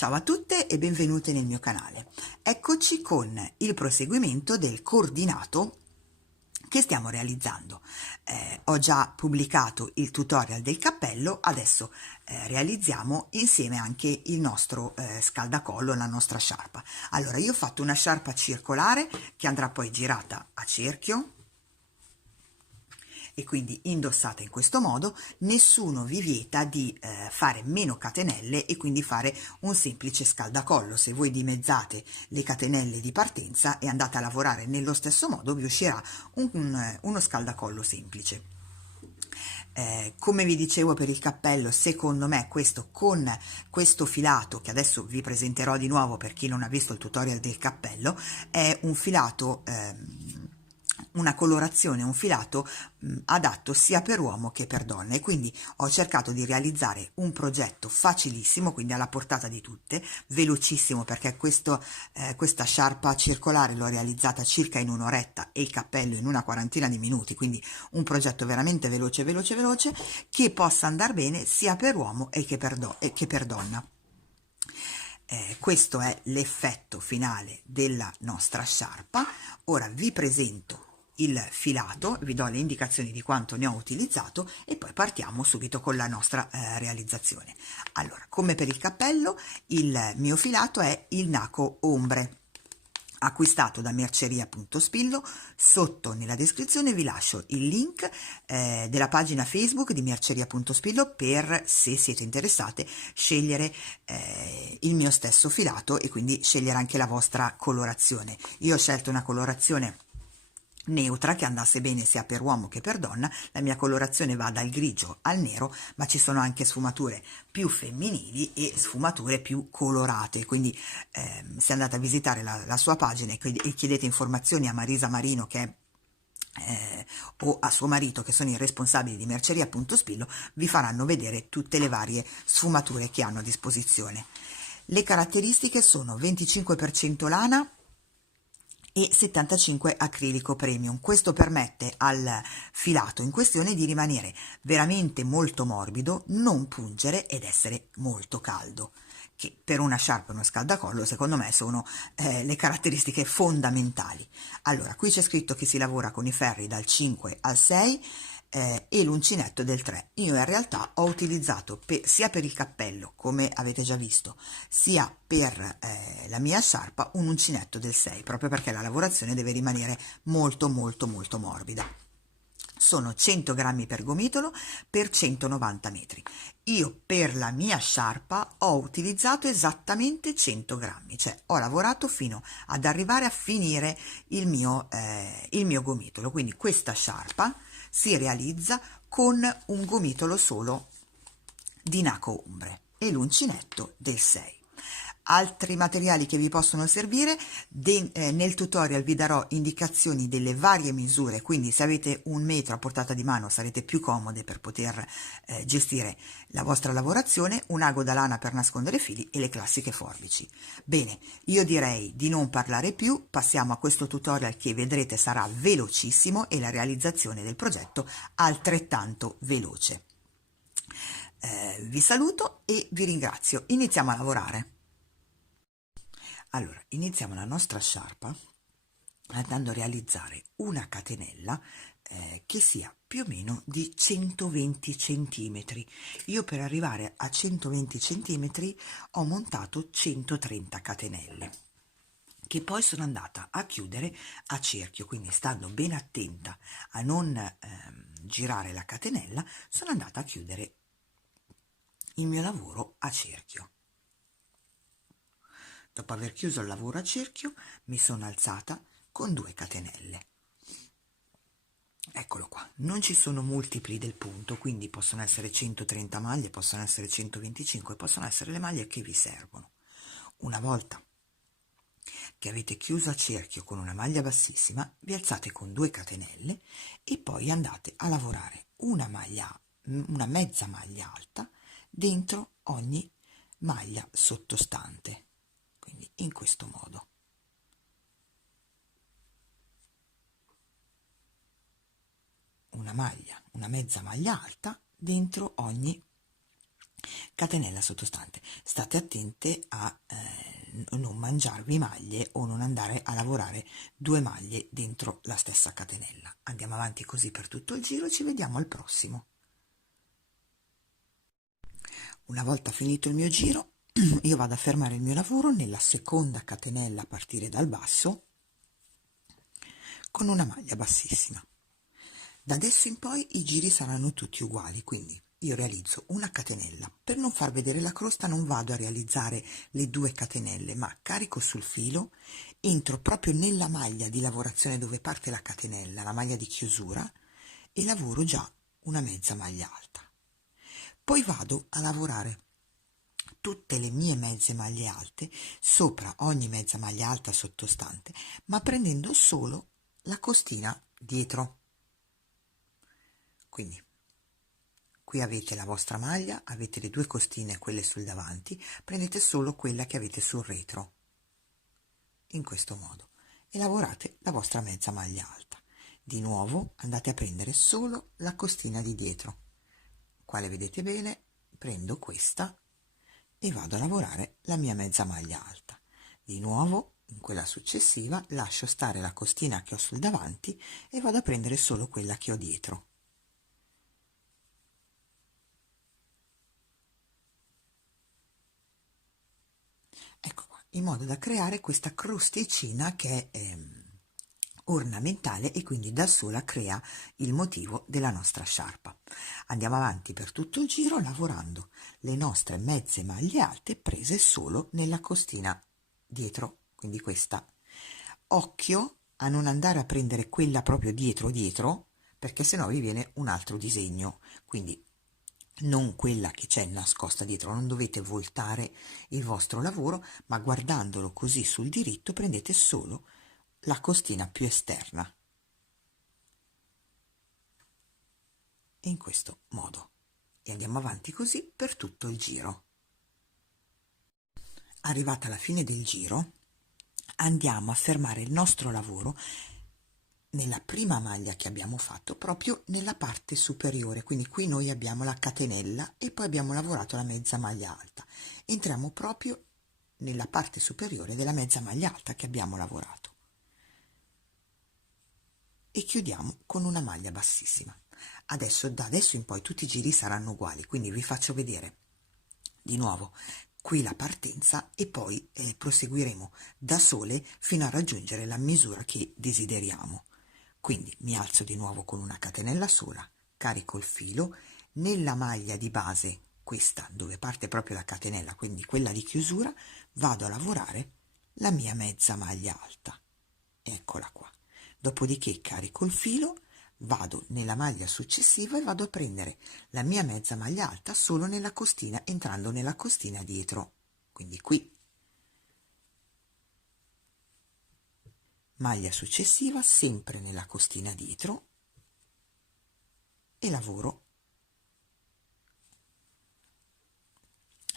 Ciao a tutte e benvenute nel mio canale. Eccoci con il proseguimento del coordinato che stiamo realizzando. Ho già pubblicato il tutorial del cappello, adesso realizziamo insieme anche il nostro scaldacollo, la nostra sciarpa. Allora, io ho fatto una sciarpa circolare che andrà poi girata a cerchio e quindi indossata in questo modo. Nessuno vi vieta di fare meno catenelle e quindi fare un semplice scaldacollo. Se voi dimezzate le catenelle di partenza e andate a lavorare nello stesso modo, vi uscirà uno scaldacollo semplice. Come vi dicevo per il cappello, secondo me questo con questo filato che adesso vi presenterò di nuovo per chi non ha visto il tutorial del cappello, è un filato una colorazione, un filato adatto sia per uomo che per donna, e quindi ho cercato di realizzare un progetto facilissimo, quindi alla portata di tutte, velocissimo, perché questa sciarpa circolare l'ho realizzata circa in un'oretta e il cappello in una quarantina di minuti, quindi un progetto veramente veloce che possa andare bene sia per uomo che per donna. Questo è l'effetto finale della nostra sciarpa. Ora vi presento il filato, vi do le indicazioni di quanto ne ho utilizzato e poi partiamo subito con la nostra realizzazione. Allora, come per il cappello, il mio filato è il Naco Ombre, acquistato da Merceria.spillo. Sotto nella descrizione vi lascio il link della pagina Facebook di Merceria.spillo per, se siete interessate, scegliere il mio stesso filato e quindi scegliere anche la vostra colorazione. Io ho scelto una colorazione neutra che andasse bene sia per uomo che per donna. La mia colorazione va dal grigio al nero, ma ci sono anche sfumature più femminili e sfumature più colorate, quindi se andate a visitare la sua pagina e chiedete informazioni a Marisa Marino, che è o a suo marito, che sono i responsabili di Merceria.spillo, vi faranno vedere tutte le varie sfumature che hanno a disposizione. Le caratteristiche sono 25% lana e 75 acrilico premium. Questo permette al filato in questione di rimanere veramente molto morbido, non pungere ed essere molto caldo, che per una sciarpa e uno scaldacollo secondo me sono le caratteristiche fondamentali. Allora, qui c'è scritto che si lavora con i ferri dal 5 al 6 e l'uncinetto del 3. Io in realtà ho utilizzato sia per il cappello, come avete già visto, sia per la mia sciarpa un uncinetto del 6, proprio perché la lavorazione deve rimanere molto morbida. Sono 100 grammi per gomitolo per 190 metri. Io per la mia sciarpa ho utilizzato esattamente 100 grammi, cioè ho lavorato fino ad arrivare a finire il mio gomitolo. Quindi questa sciarpa si realizza con un gomitolo solo di Naco Ombre e l'uncinetto del 6. Altri materiali che vi possono servire, nel tutorial vi darò indicazioni delle varie misure, quindi se avete un metro a portata di mano sarete più comode per poter gestire la vostra lavorazione, un ago da lana per nascondere fili e le classiche forbici. Bene, io direi di non parlare più, passiamo a questo tutorial che vedrete sarà velocissimo e la realizzazione del progetto altrettanto veloce. Vi saluto e vi ringrazio. Iniziamo a lavorare. Allora, iniziamo la nostra sciarpa andando a realizzare una catenella che sia più o meno di 120 centimetri. Io per arrivare a 120 centimetri ho montato 130 catenelle, che poi sono andata a chiudere a cerchio, quindi stando ben attenta a non girare la catenella, sono andata a chiudere il mio lavoro a cerchio. Dopo aver chiuso il lavoro a cerchio mi sono alzata con 2 catenelle. Eccolo qua, non ci sono multipli del punto, quindi possono essere 130 maglie, possono essere 125, possono essere le maglie che vi servono. Una volta che avete chiuso a cerchio con una maglia bassissima, vi alzate con 2 catenelle e poi andate a lavorare una mezza maglia alta dentro ogni maglia sottostante, quindi in questo modo. Una mezza maglia alta dentro ogni catenella sottostante. State attente a non mangiarvi maglie o non andare a lavorare due maglie dentro la stessa catenella. Andiamo avanti così per tutto il giro, ci vediamo al prossimo. Una volta finito il mio giro, io vado a fermare il mio lavoro nella seconda catenella a partire dal basso con una maglia bassissima. Da adesso in poi i giri saranno tutti uguali, quindi io realizzo una catenella. Per non far vedere la crosta non vado a realizzare le due catenelle, ma carico sul filo, entro proprio nella maglia di lavorazione dove parte la catenella, la maglia di chiusura, e lavoro già una mezza maglia alta. Poi vado a lavorare tutte le mie mezze maglie alte sopra ogni mezza maglia alta sottostante, ma prendendo solo la costina dietro. Quindi qui avete la vostra maglia, avete le due costine, quelle sul davanti, prendete solo quella che avete sul retro, in questo modo, e lavorate la vostra mezza maglia alta. Di nuovo andate a prendere solo la costina di dietro, quale vedete bene, prendo questa e vado a lavorare la mia mezza maglia alta. Di nuovo in quella successiva lascio stare la costina che ho sul davanti e vado a prendere solo quella che ho dietro. Ecco qua, in modo da creare questa crosticina che è ornamentale e quindi da sola crea il motivo della nostra sciarpa. Andiamo avanti per tutto il giro lavorando le nostre mezze maglie alte prese solo nella costina dietro, quindi questa. Occhio a non andare a prendere quella proprio dietro, perché sennò vi viene un altro disegno, quindi non quella che c'è nascosta dietro. Non dovete voltare il vostro lavoro, ma guardandolo così sul diritto prendete solo la costina più esterna, e in questo modo, e andiamo avanti così per tutto il giro. Arrivata alla fine del giro andiamo a fermare il nostro lavoro nella prima maglia che abbiamo fatto, proprio nella parte superiore, quindi qui noi abbiamo la catenella e poi abbiamo lavorato la mezza maglia alta. Entriamo proprio nella parte superiore della mezza maglia alta che abbiamo lavorato e chiudiamo con una maglia bassissima. Adesso, da adesso in poi tutti i giri saranno uguali, quindi vi faccio vedere di nuovo qui la partenza e poi proseguiremo da sole fino a raggiungere la misura che desideriamo. Quindi mi alzo di nuovo con una catenella sola, carico il filo nella maglia di base, questa dove parte proprio la catenella, quindi quella di chiusura, vado a lavorare la mia mezza maglia alta, eccola qua. Dopodiché carico il filo, vado nella maglia successiva e vado a prendere la mia mezza maglia alta solo nella costina, entrando nella costina dietro, quindi qui. Maglia successiva sempre nella costina dietro e lavoro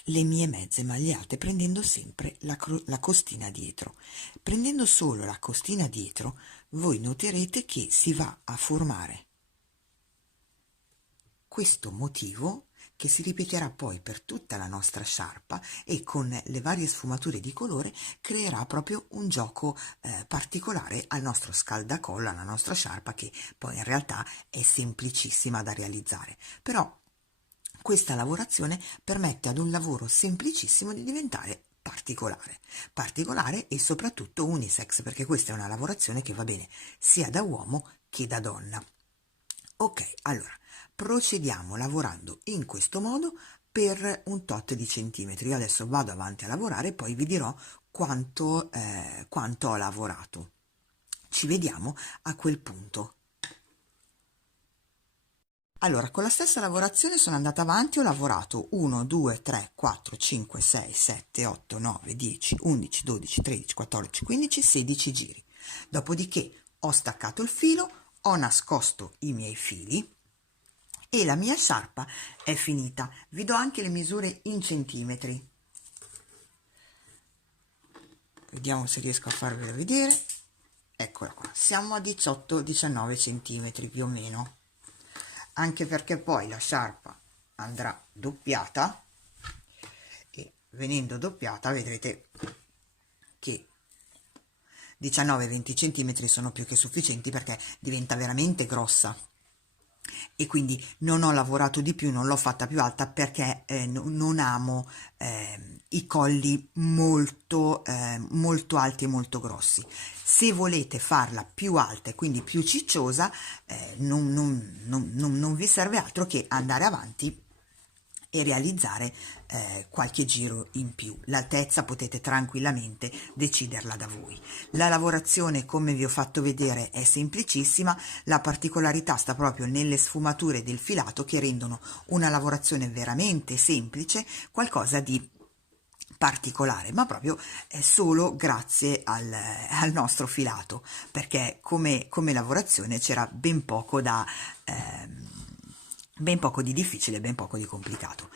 le mie mezze maglie alte prendendo sempre la costina dietro. Prendendo solo la costina dietro voi noterete che si va a formare questo motivo che si ripeterà poi per tutta la nostra sciarpa e con le varie sfumature di colore creerà proprio un gioco particolare al nostro scaldacollo, alla nostra sciarpa, che poi in realtà è semplicissima da realizzare. Però questa lavorazione permette ad un lavoro semplicissimo di diventare particolare e soprattutto unisex, perché questa è una lavorazione che va bene sia da uomo che da donna. Ok, allora procediamo lavorando in questo modo per un tot di centimetri. Io adesso vado avanti a lavorare e poi vi dirò quanto ho lavorato. Ci vediamo a quel punto. Allora, con la stessa lavorazione sono andata avanti, ho lavorato 1, 2, 3, 4, 5, 6, 7, 8, 9, 10, 11, 12, 13, 14, 15, 16 giri. Dopodiché ho staccato il filo, ho nascosto i miei fili e la mia sciarpa è finita. Vi do anche le misure in centimetri. Vediamo se riesco a farvelo vedere. Eccola qua, siamo a 18-19 centimetri più o meno. Anche perché poi la sciarpa andrà doppiata, venendo doppiata vedrete che 19-20 cm sono più che sufficienti, perché diventa veramente grossa, e quindi non ho lavorato di più, non l'ho fatta più alta, perché non amo i colli molto alti e molto grossi. Se volete farla più alta e quindi più cicciosa, non vi serve altro che andare avanti e realizzare qualche giro in più. L'altezza potete tranquillamente deciderla da voi. La lavorazione, come vi ho fatto vedere, è semplicissima. La particolarità sta proprio nelle sfumature del filato, che rendono una lavorazione veramente semplice qualcosa di particolare, ma proprio solo grazie al nostro filato, perché come lavorazione c'era ben poco di difficile, ben poco di complicato.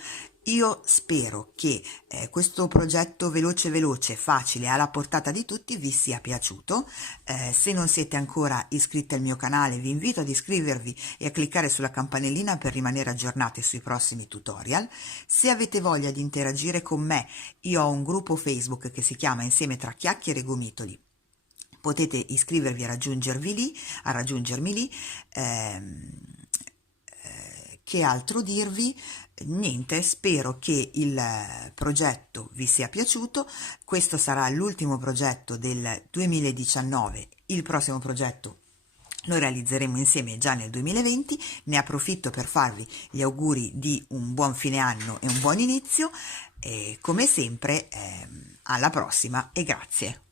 Io spero che questo progetto veloce, facile, alla portata di tutti vi sia piaciuto. Se non siete ancora iscritti al mio canale, vi invito ad iscrivervi e a cliccare sulla campanellina per rimanere aggiornati sui prossimi tutorial. Se avete voglia di interagire con me, io ho un gruppo Facebook che si chiama Insieme tra chiacchiere e gomitoli. Potete iscrivervi a raggiungermi lì. Che altro dirvi? Niente, spero che il progetto vi sia piaciuto. Questo sarà l'ultimo progetto del 2019, il prossimo progetto lo realizzeremo insieme già nel 2020. Ne approfitto per farvi gli auguri di un buon fine anno e un buon inizio, e come sempre alla prossima e grazie.